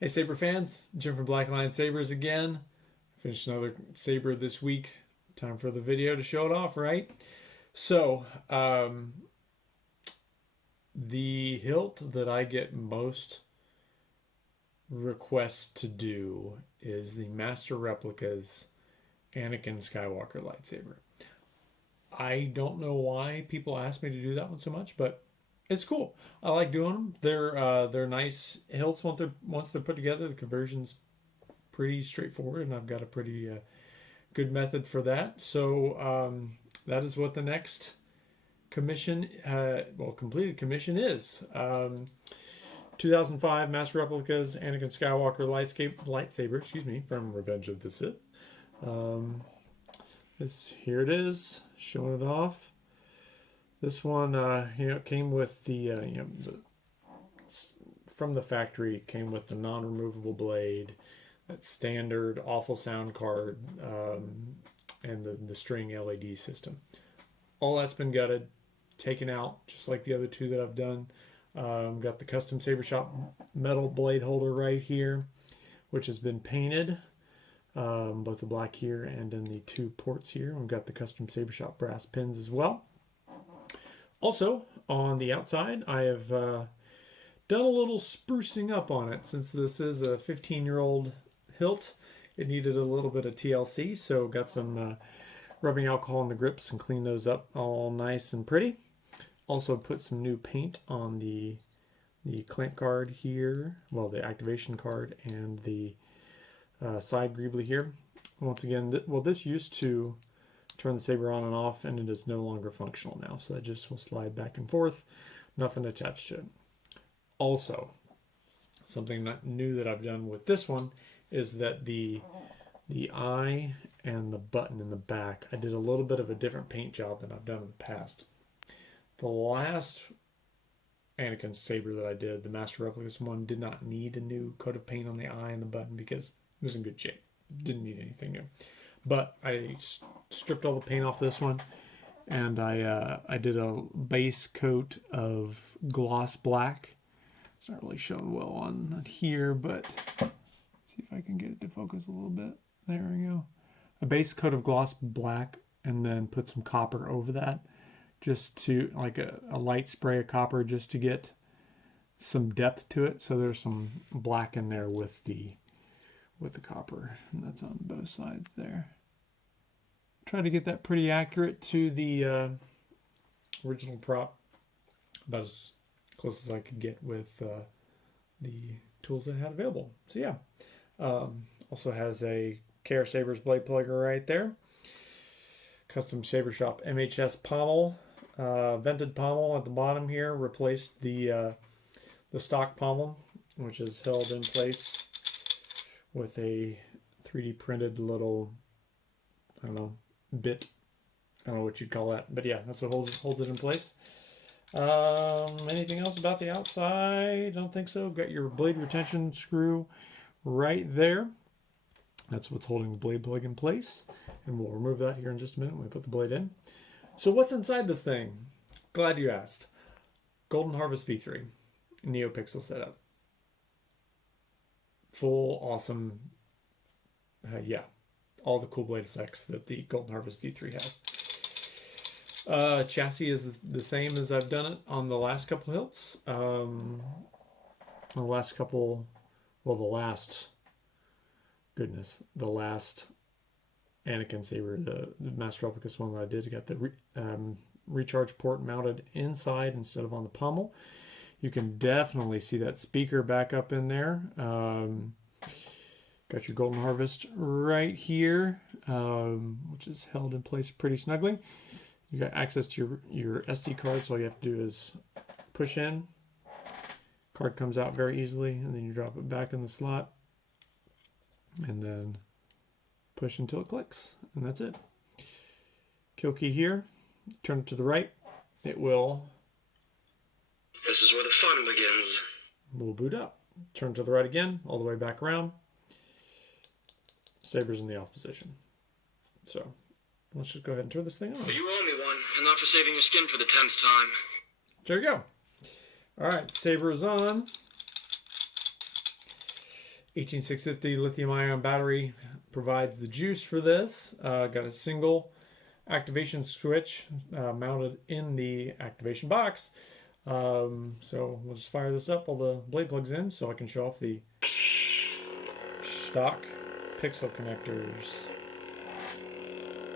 Hey Saber fans, Jim from Black Lion Sabers again. Finished another Saber this week. Time for the video to show it off, right? So, the hilt that I get most requests to do is the Master Replicas Anakin Skywalker lightsaber. I don't know why people ask me to do that one so much, but it's cool. I like doing them. They're nice hilts once they're put together. The conversion's pretty straightforward, and I've got a pretty good method for that. So that is what the next commission, completed commission is. 2005 Master Replicas Anakin Skywalker lightsaber, from Revenge of the Sith. Here it is, showing it off. This one, came with from the factory. It came with the non-removable blade, that standard awful sound card, and the string LED system. All that's been gutted, taken out, just like the other two that I've done. Got the Custom Saber Shop metal blade holder right here, which has been painted, both the black here and in the two ports here. We've got the Custom Saber Shop brass pins as well. Also, on the outside, I have done a little sprucing up on it. Since this is a 15-year-old hilt, it needed a little bit of TLC, so got some rubbing alcohol on the grips and cleaned those up all nice and pretty. Also put some new paint on the clamp card here, well, the activation card, and the side greebly here. Once again, this used to turn the saber on and off, and it is no longer functional now, so that just will slide back and forth, nothing attached to it. Also, something new that I've done with this one is that the eye and the button in the back, I did a little bit of a different paint job than I've done in the past. The last Anakin saber that I did, the Master Replicas one, did not need a new coat of paint on the eye and the button because it was in good shape. Didn't need anything new. But I stripped all the paint off this one, and I did a base coat of gloss black. It's not really showing well on here, but let's see if I can get it to focus a little bit. There we go. A base coat of gloss black, and then put some copper over that, just to, like a light spray of copper, just to get some depth to it. So there's some black in there with the copper, and that's on both sides there. Try to get that pretty accurate to the original prop, about as close as I could get with the tools that I had available. So yeah, also has a KSith Sabers blade plugger right there. Custom Saber Shop MHS pommel, vented pommel at the bottom here. Replaced the stock pommel, which is held in place with a 3D printed little, I don't know, bit. I don't know what you'd call that, but yeah, that's what holds it in place. Anything else about the outside? Don't think so. Got your blade retention screw right there. That's what's holding the blade plug in place, and we'll remove that here in just a minute when we put the blade in. So what's inside this thing? Glad you asked. Golden Harvest V3, Neopixel setup. Full awesome, yeah, all the cool blade effects that the Golden Harvest V3 has. Chassis is the same as I've done it on the last couple hilts. The last Anakin saber, the Master Replicas one that I did, I got the recharge port mounted inside instead of on the pommel. You can definitely see that speaker back up in there. Got your Golden Harvest right here, which is held in place pretty snugly. You got access to your SD card, so all you have to do is push in. Card comes out very easily, and then you drop it back in the slot, and then push until it clicks, and that's it. Kill key here. Turn it to the right. It will. This is where the fun begins. We'll boot up. Turn to the right again, all the way back around. Saber's in the off position. So let's just go ahead and turn this thing on. You owe me one, and not for saving your skin for the 10th time. There you go. All right, saber is on. 18650 lithium ion battery provides the juice for this. Got a single activation switch mounted in the activation box. So we'll just fire this up, all the blade plugs in, so I can show off the Shtok pixel connectors.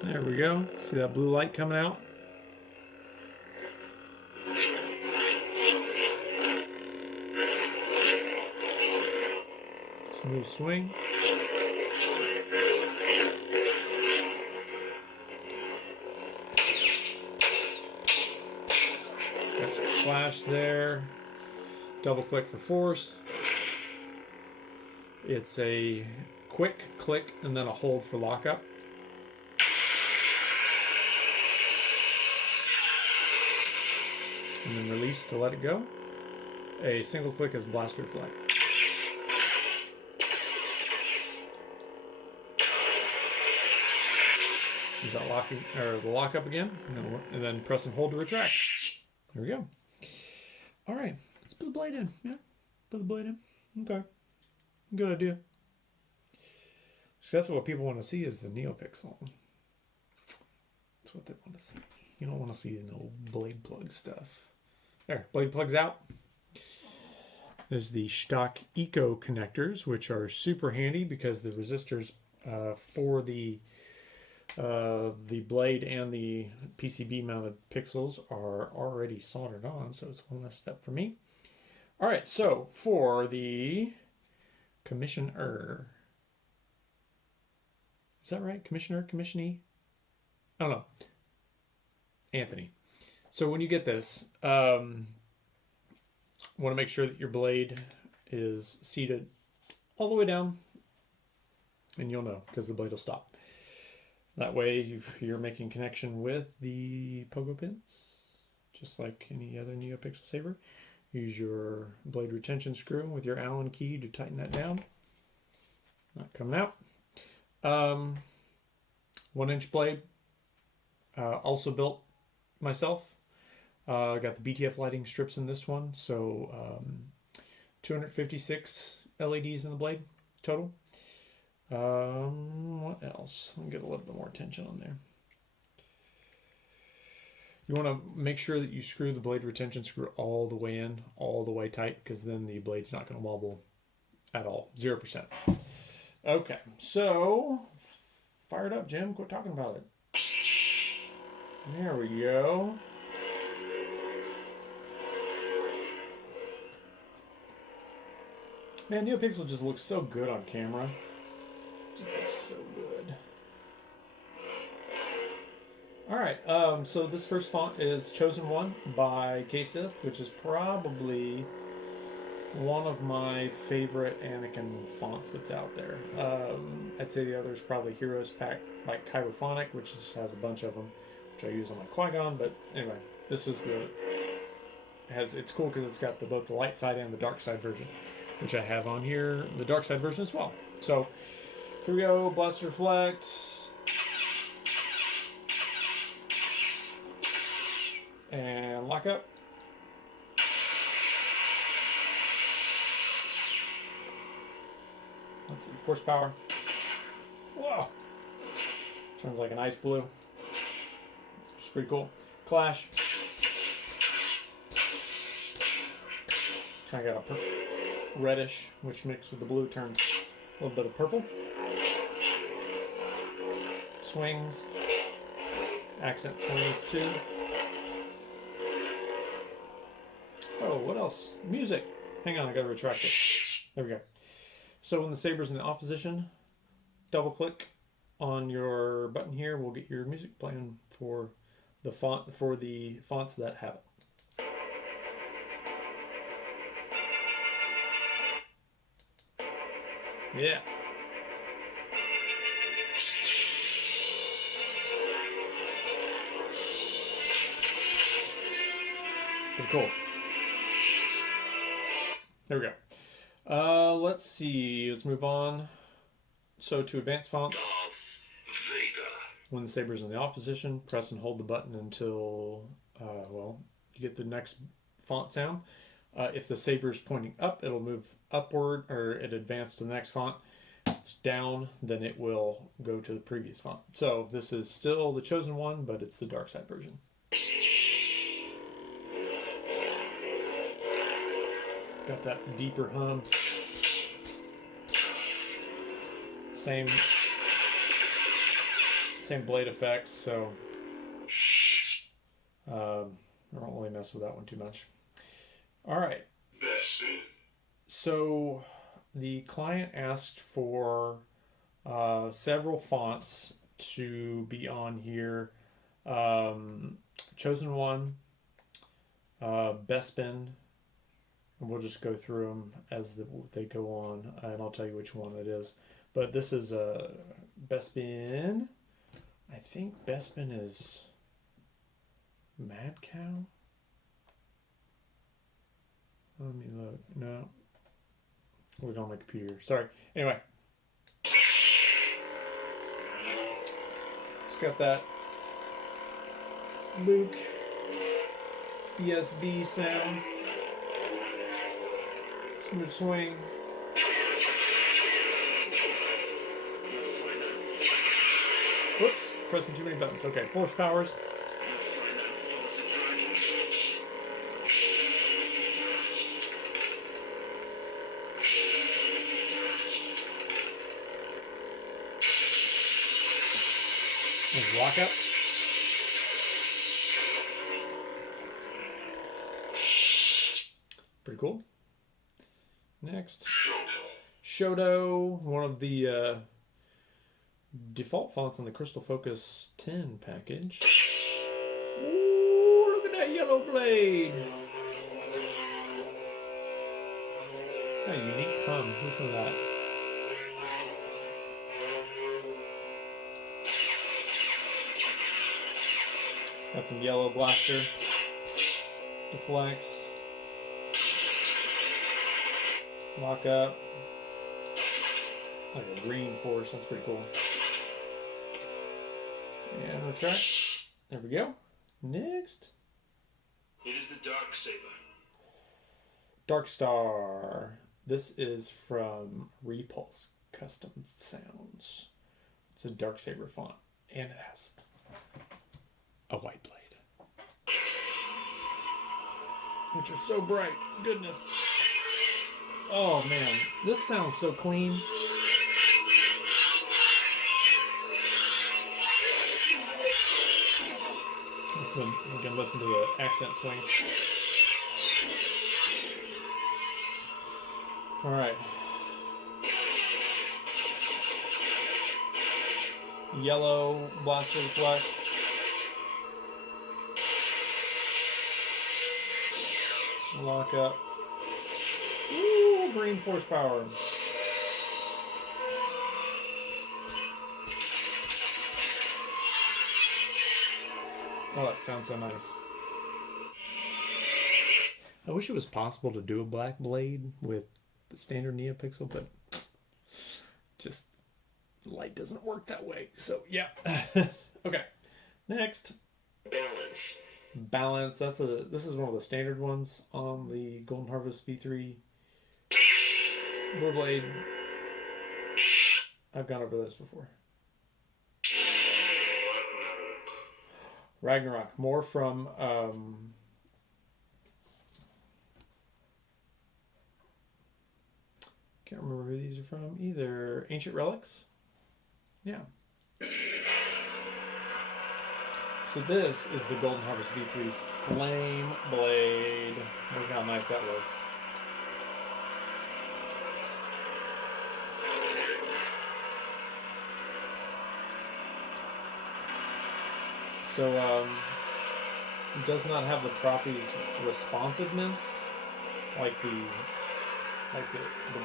There we go. See that blue light coming out? Smooth swing. Got your flash there. Double click for force. It's a quick click and then a hold for lockup. And then release to let it go. A single click is blaster flag. Use that locking or the lockup again, and then press and hold to retract. There we go. All right, let's put the blade in. Yeah, put the blade in. Okay, good idea. So that's what people want to see is the Neopixel. That's what they want to see. You don't want to see no blade plug stuff. There, blade plugs out. There's the Shtok Eco connectors, which are super handy because the resistors for the blade and the PCB mounted pixels are already soldered on, so it's one less step for me. All right, so for the commissioner, is that right? Commissioner, commissionee? I don't know. Anthony. So when you get this, want to make sure that your blade is seated all the way down, and you'll know because the blade will stop. That way you're making connection with the pogo pins, just like any other Neopixel saber. Use your blade retention screw with your Allen key to tighten that down. Not coming out. 1-inch blade, also built myself. Got the BTF lighting strips in this one, so 256 LEDs in the blade total. What else? I'll get a little bit more tension on there. You want to make sure that you screw the blade retention screw all the way in, all the way tight, because then the blade's not going to wobble at all. 0%. Okay, so fire it up, Jim. Quit talking about it. There we go. Man, Neopixel just looks so good on camera. Just looks so good. Alright, so this first font is Chosen One by KSith, which is probably one of my favorite Anakin fonts that's out there. I'd say the other is probably Heroes Pack by Chirophonic, which just has a bunch of them, which I use on my Qui-Gon, but anyway, this is the... It's cool because it's got both the light side and the dark side version, which I have on here, the dark side version as well. So, here we go, Blaster Reflect. And lock up. Let's see, force power. Whoa! Turns like an ice blue. Which is pretty cool. Clash. Kind of got a reddish, which mixed with the blue turns a little bit of purple. Swings. Accent swings too. Oh, what else? Music. Hang on, I gotta retract it. There we go. So when the saber's in the off position, double click on your button here. We'll get your music playing for the fonts that have it. Yeah. Pretty cool. There we go. Let's see. Let's move on. So to advanced fonts. When the saber's in the off position, press and hold the button until, you get the next font sound. If the saber is pointing up, it'll move upward or it advance to the next font. If it's down, then it will go to the previous font. So this is still the chosen one, but it's the dark side version. Got that deeper hum. Same blade effects, so I don't really mess with that one too much. All right. So the client asked for several fonts to be on here. Chosen one, Bespin, and we'll just go through them as they go on, and I'll tell you which one it is. But this is a Bespin. I think Bespin is Mad Cow. Let me look. No. Look on my computer. Sorry. Anyway. It's got that Luke ESB sound. Smooth swing. Whoops. Pressing too many buttons. Okay. Force powers. Lock up. Pretty cool. Next, Shoto, one of the default fonts on the Crystal Focus 10 package. Ooh, look at that yellow blade. Got a unique hum. Listen to that. Got some yellow blaster, deflects, lock up, like a green force, that's pretty cool. And retract, there we go. Next. It is the Dark Saber. Darkstar. This is from Repulse Custom Sounds. It's a dark saber font, and it has a white blade, which are so bright. Goodness. Oh man, this sounds so clean. You can listen to the accent swings. All right. Yellow blaster deflect. Lock up. Ooh, green force power. Oh, that sounds so nice. I wish it was possible to do a black blade with the standard Neopixel, but just the light doesn't work that way. So yeah. Okay. Next. Balance. This is one of the standard ones on the Golden Harvest V3 blue blade. I've gone over this before. Ragnarok. More from can't remember who these are from either. Ancient Relics. Yeah. So this is the Golden Harvest V3's Flame Blade. Look how nice that looks. So it does not have the Prophy's responsiveness, like the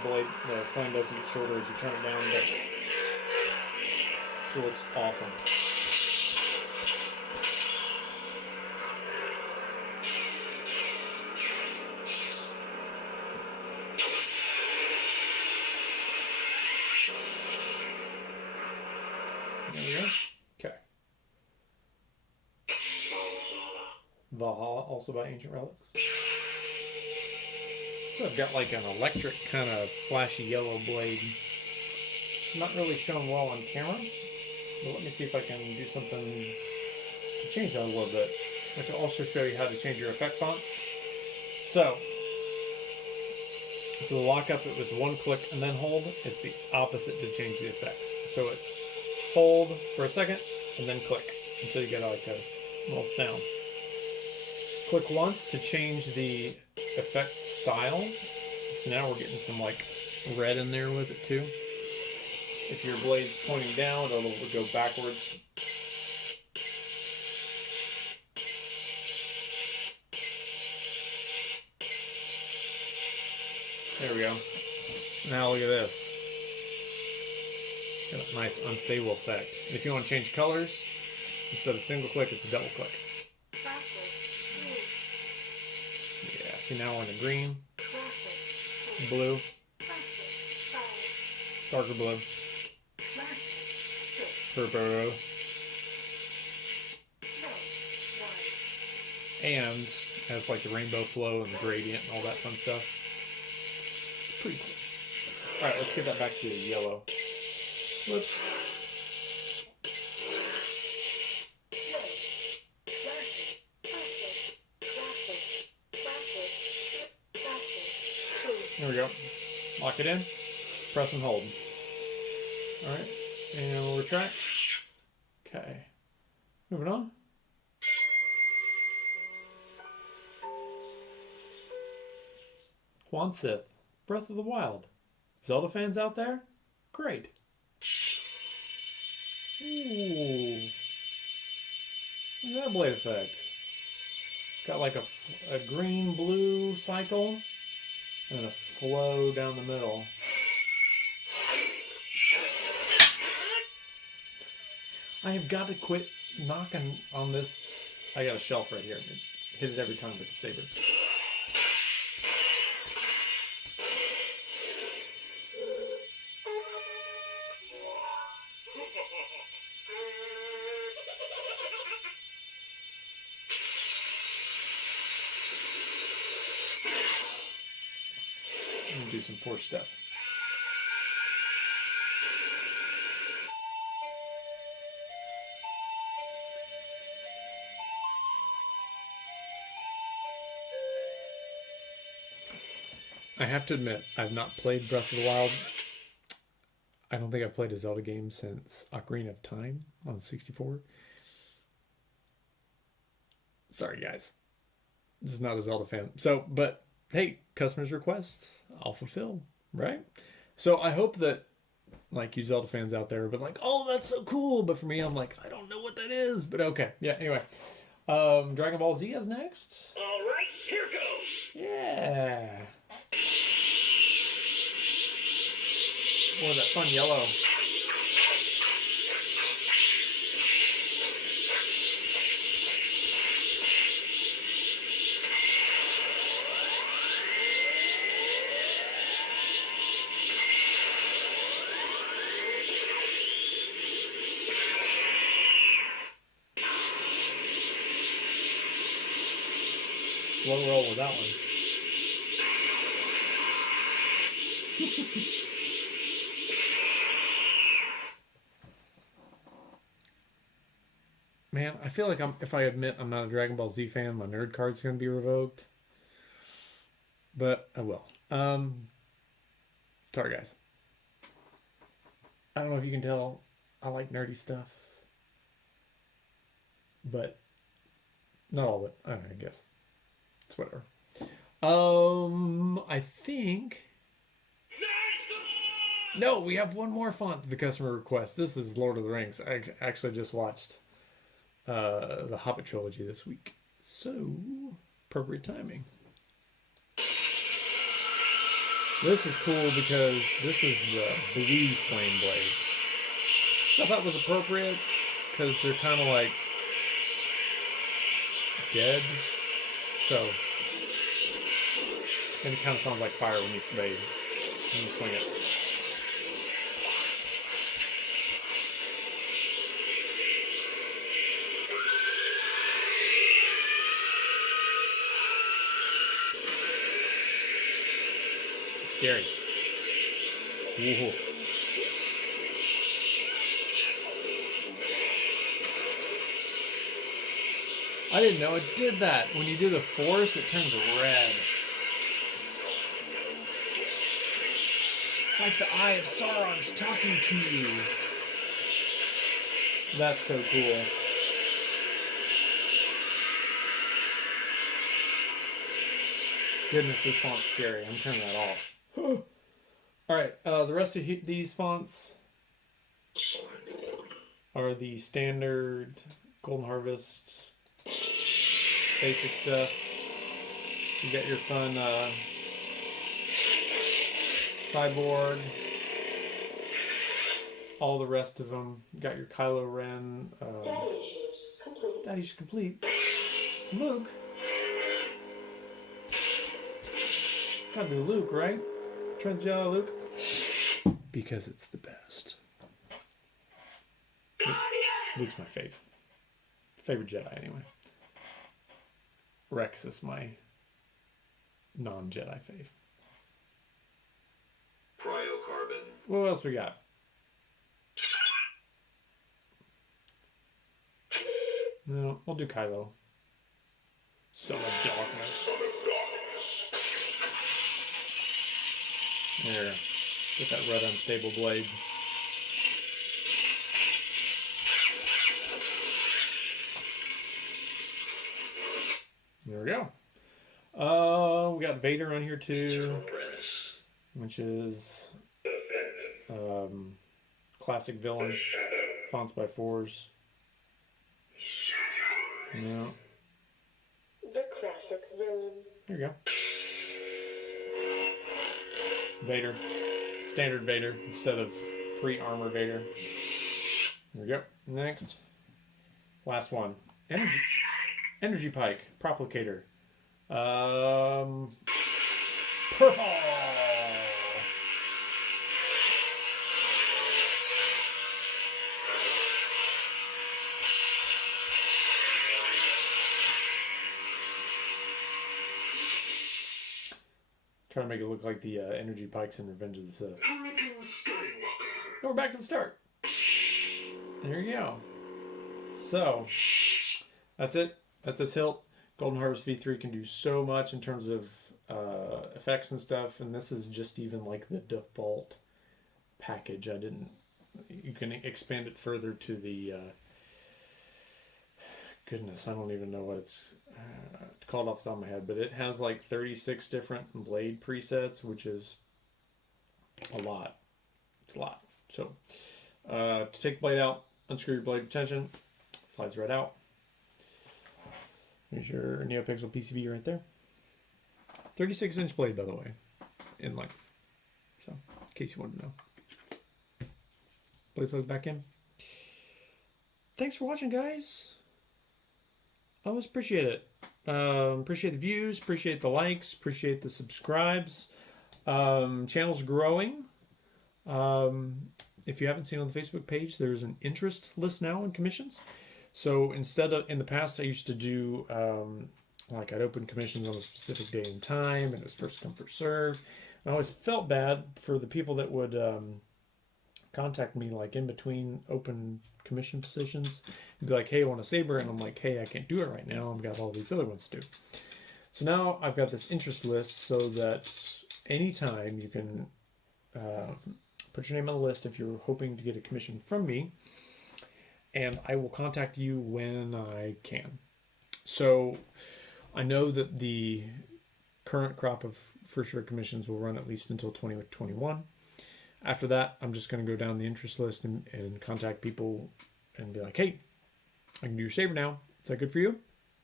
blade, the flame doesn't get shorter as you turn it down, but still looks awesome. There we go. Okay. Valhalla, also by Ancient Relics. So I've got like an electric kind of flashy yellow blade. It's not really shown well on camera, but let me see if I can do something to change that a little bit. I should also show you how to change your effect fonts. So, for the lockup, it was one click and then hold. It's the opposite to change the effects. So it's hold for a second and then click until you get like a little sound. Click once to change the effect style. So now we're getting some like red in there with it too. If your blade's pointing down, it'll go backwards. There we go. Now look at this. Got a nice unstable effect. If you want to change colors, instead of single click, it's a double click. Yeah, see now we're in the green, blue, darker blue, purple, and has like the rainbow flow and the gradient and all that fun stuff. It's pretty cool. Alright, let's get that back to yellow. Whoops. There we go. Lock it in. Press and hold. Alright. And we'll retract. Okay. Moving on. Juansith. Breath of the Wild. Zelda fans out there? Great. Ooh. Look at that blade effect. Got like a green-blue cycle and a flow down the middle. I have got to quit knocking on this. I got a shelf right here. Hit it every time with the saber. Do some force stuff. I have to admit, I've not played Breath of the Wild. I don't think I've played a Zelda game since Ocarina of Time on 64. Sorry, guys. Just not a Zelda fan. So, but hey, customers' requests, I'll fulfill, right? So I hope that, like, you Zelda fans out there, but like, oh, that's so cool. But for me, I'm like, I don't know what that is. But okay, yeah. Anyway, Dragon Ball Z is next. All right, here goes. Yeah. More of that fun yellow. Slow roll with that one. Man, I feel like if I admit I'm not a Dragon Ball Z fan, my nerd card's going to be revoked. But I will. Sorry, guys. I don't know if you can tell, I like nerdy stuff. But not all of it. I don't know, I guess. It's whatever. I think... No, we have one more font to the customer request. This is Lord of the Rings. I actually just watched the Hobbit trilogy this week. So, appropriate timing. This is cool because this is the blue flame blade. So I thought it was appropriate because they're kind of like dead. So, and it kind of sounds like fire when you swing it. Scary. Ooh. I didn't know it did that. When you do the force, it turns red. It's like the Eye of Sauron's talking to you. That's so cool. Goodness, this font's scary. I'm turning that off. Alright, the rest of these fonts are the standard Golden Harvest basic stuff. So you got your fun Cyborg. All the rest of them. You got your Kylo Ren. Daddy issues complete. Luke. Gotta do Luke, right? Trent Jedi Luke. Because it's the best. Luke's my favorite Jedi anyway. Rex is my non-Jedi fave. Cryocarbon. What else we got? No, we'll do Kylo. Son of Darkness. There. Get that red unstable blade. There we go. We got Vader on here too, which is classic villain. Fonts by fours. No. The classic villain. There you go. Vader. Standard Vader instead of pre-armor Vader. There we go. Next. Last one. Energy Pike. Proplicator. Purple. Trying to make it look like the energy pikes in Revenge of the Sith. Anakin Skywalker. And we're back to the start. There you go. So, that's it. That's this Hilt. Golden Harvest V3 can do so much in terms of effects and stuff, and this is just even like the default package. You can expand it further to the, goodness, I don't even know what it's called off the top of my head, but it has like 36 different blade presets, which is a lot. It's a lot. So, to take the blade out, unscrew your blade tension, slides right out. Here's your Neopixel PCB right there. 36-inch blade, by the way, in length. So, in case you wanted to know. Blade plug back in. Thanks for watching, guys. I always appreciate it. Appreciate the views, appreciate the likes, appreciate the subscribes. Channel's growing. If you haven't seen on the Facebook page, there's an interest list now in commissions. So instead of, in the past, I used to do, like I'd open commissions on a specific day and time, and it was first come, first served. And I always felt bad for the people that would contact me like in between open commission positions and be like, hey, I want a saber. And I'm like, hey, I can't do it right now. I've got all these other ones to do. So now I've got this interest list so that anytime you can put your name on the list if you're hoping to get a commission from me. And I will contact you when I can. So I know that the current crop of first year commissions will run at least until 2021. After that, I'm just going to go down the interest list and contact people and be like, hey, I can do your saber now. Is that good for you?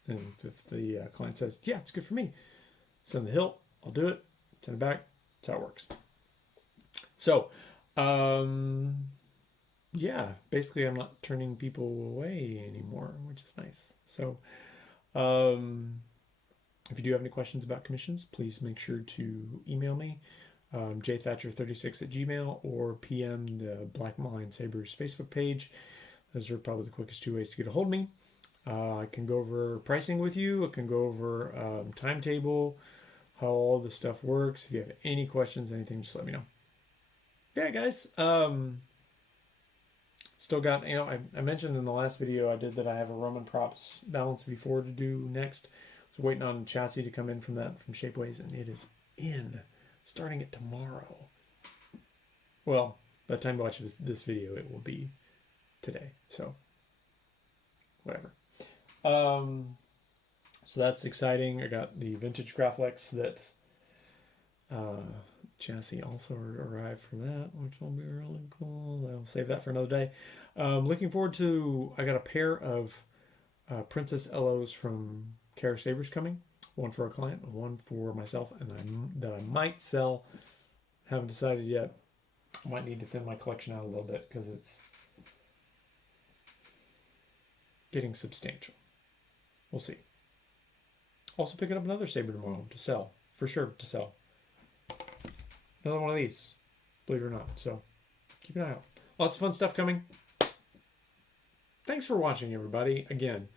And if the client says, yeah, it's good for me, send the Hilt. I'll do it. Send it back. That's how it works. So, yeah, basically I'm not turning people away anymore, which is nice. So, if you do have any questions about commissions, please make sure to email me, jthatcher36@gmail, or PM the Black Line Sabers Facebook page. Those are probably the quickest two ways to get a hold of me. I can go over pricing with you. I can go over timetable, how all this stuff works. If you have any questions, anything, just let me know. Yeah, guys. Still got, I mentioned in the last video I did that I have a Roman Props Balance V4 to do next. I was waiting on chassis to come in from Shapeways, and it is in, starting it tomorrow. Well, by the time you watch this video, it will be today. So, whatever. So that's exciting. I got the vintage Graphics that chassis also arrived for that, which will be really cool. I'll save that for another day. Looking forward to, I got a pair of Princess LOs from KSith Sabers coming. One for a client, one for myself, and that I might sell. Haven't decided yet. I might need to thin my collection out a little bit because it's getting substantial. We'll see. Also picking up another saber tomorrow to sell. For sure to sell. Another one of these. Believe it or not. So keep an eye out. Lots of fun stuff coming. Thanks for watching, everybody. Again,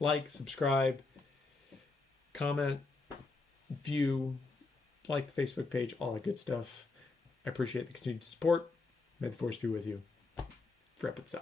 like, subscribe, comment, view, like the Facebook page, all that good stuff. I appreciate the continued support. May the force be with you. Replicas.